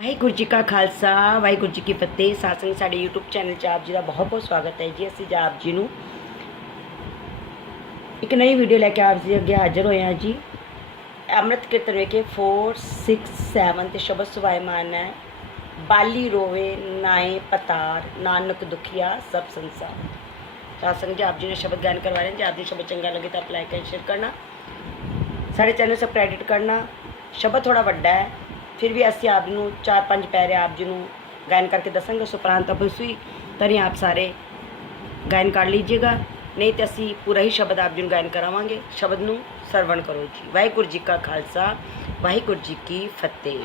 ਵਾਹਿਗੁਰੂ ਜੀ ਕਾ ਖਾਲਸਾ, ਵਾਹਿਗੁਰੂ ਜੀ ਕੀ ਫਤਿਹ। ਸਾਸੰਗ ਸਾਡੇ YouTube channel 'ਚ ਆਪ ਜੀ ਦਾ ਬਹੁਤ ਬਹੁਤ ਸਵਾਗਤ ਹੈ ਜੀ। ਅਸੀਂ ਜੀ ਆਪ ਜੀ ਨੂੰ ਇੱਕ ਨਵੀਂ ਵੀਡੀਓ ਲੈ ਕੇ ਆਪ ਜੀ ਅੱਗੇ ਹਾਜ਼ਰ ਹੋਏ ਹਾਂ ਜੀ। ਅੰਮ੍ਰਿਤ ਕੀਰਤਨ ਵੇਖੇ 4 6 7 ਤੇ ਸ਼ਬਦ ਸੁਭਾਇਮਾਨ ਹੈ। ਬਾਲੀ ਰੋਵੇ, ਨਾਏ ਪਤਾਰ, ਨਾਨਕ ਦੁਖੀਆ ਸਭ ਸੰਸਾਰ। ਸਾਸੰਗ ਜੀ, ਆਪ ਜੀ ਨੇ ਸ਼ਬਦ ਗਾਇਨ ਕਰਵਾ ਰਹੇ ਹਨ ਜੀ ਆਪ ਜੀ ਸ਼ਬਦ ਚੰਗਾ ਲੱਗੇ ਤਾਂ ਲਾਈਕ ਐਂਡ ਸ਼ੇਅਰ ਕਰਨਾ। ਸਾਡੇ ਚੈਨਲ ਸਬਸਕ੍ਰਾਈਬ ਕਰਨਾ। ਸ਼ਬਦ ਥੋੜਾ ਵੱਡਾ ਹੈ। ਫਿਰ ਵੀ ਅਸੀਂ ਆਪ ਨੂੰ ਚਾਰ ਪੰਜ ਪੈਰੇ ਆਪ ਜੀ ਨੂੰ ਗਾਇਨ ਕਰਕੇ ਦੱਸਾਂਗੇ ਉਸ ਉਪਰੰਤ ਅਬਸੂਈ ਤਰੀ ਆਪ ਸਾਰੇ ਗਾਇਨ ਕਰ ਲੀਜੀਏਗਾ। ਨਹੀਂ ਤੇ ਅਸੀਂ ਪੂਰਾ ਹੀ ਸ਼ਬਦ ਆਪ ਜੀ ਨੂੰ ਗਾਇਨ ਕਰਾਵਾਂਗੇ, ਸ਼ਬਦ ਨੂੰ ਸਰਵਣ ਕਰੋ ਜੀ। ਵਾਹਿਗੁਰੂ ਜੀ ਕਾ ਖਾਲਸਾ, ਵਾਹਿਗੁਰੂ ਜੀ ਕੀ ਫਤਿਹ।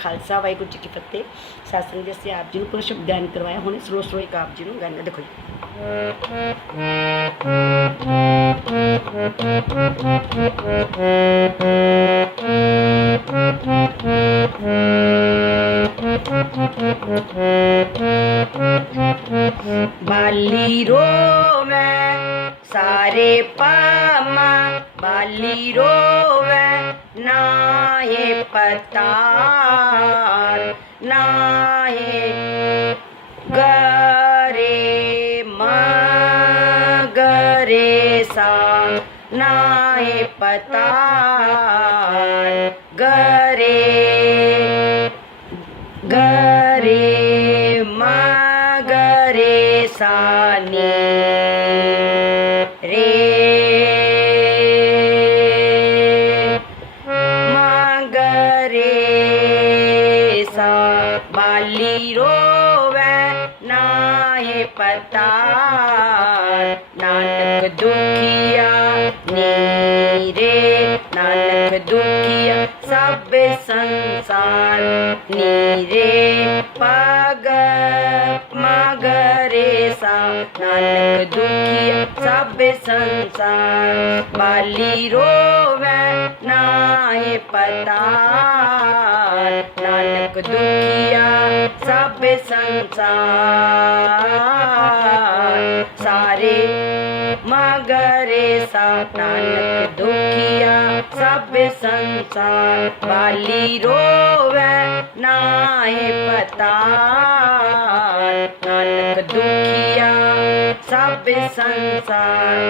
ਖਾਲਸਾ, ਵਾਹਿਗੁਰੂ ਜੀ ਕੀ ਫਤਿਹ। ਸਾਸੰਗ ਜੀ, ਅਸੀਂ ਆਪ ਜੀ ਨੂੰ ਪੂਰਾ ਸ਼ਬਦ ਗਿਆਨ ਕਰਵਾਇਆ। ਹੁਣ ਸਲੋ ਸਲੋ ਇੱਕ ਆਪ ਜੀ ਨੂੰ ਗਾਣਾ ਦੇਖੋ ਬਾਲੀ ਰੋਵੇ ਸਾਰੇ ਪਾਮਾ ਬਾਲੀ ਰੋਵੇ ना ये पता ना ये गरे मगरे सा ना ये पता बाली रोवे पता। नानक दुखिया, नीरे। नानक दुखिया, सब संसार। नीरे पग मगरे सा। नानक दुखिया, सब संसार। बाली रोवे नाहे पता। नानक दुखिया सब संसार, सारे मगरे सा नानक दुखिया, सब संसार। बाली रोवे, नाहे पता नानक दुखिया, सब संसार।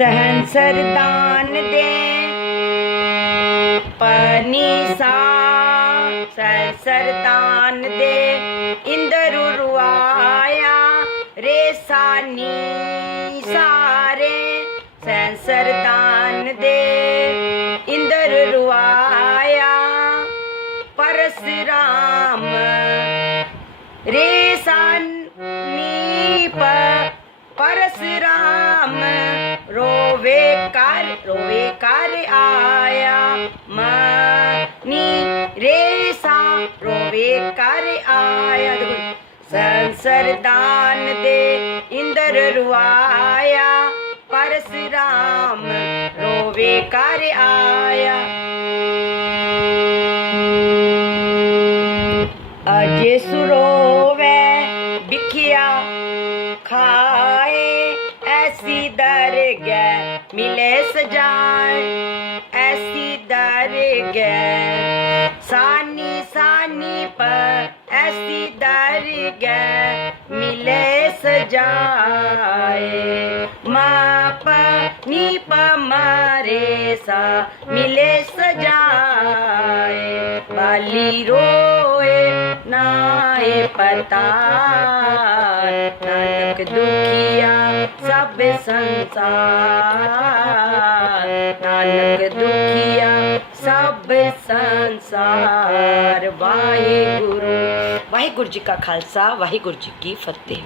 सहन सरदान दे। पनीसा सहन सरदान दे। इंदर रुआया रे सानी सारे सरदान दे। इंदर रुआया परशुराम रे कर रोवे कर आया। मनी रे सा रोवे कर आया संसर दान दे, इंद्र रुआया परशुराम रोवे कर आया। अजे सुरोवे मिले सजान ऐसी दरगह सानी सानी पर ऐसी दरगह मिले सजाए माँ प मारे सा। मिले सजाए बाली रोए, नाए पता नानक दुखिया सब संसार, नानक दुखिया सब संसार। वाहे गुरु वाहे गुरु जी का खालसा वाहे गुरु जी की फतेह।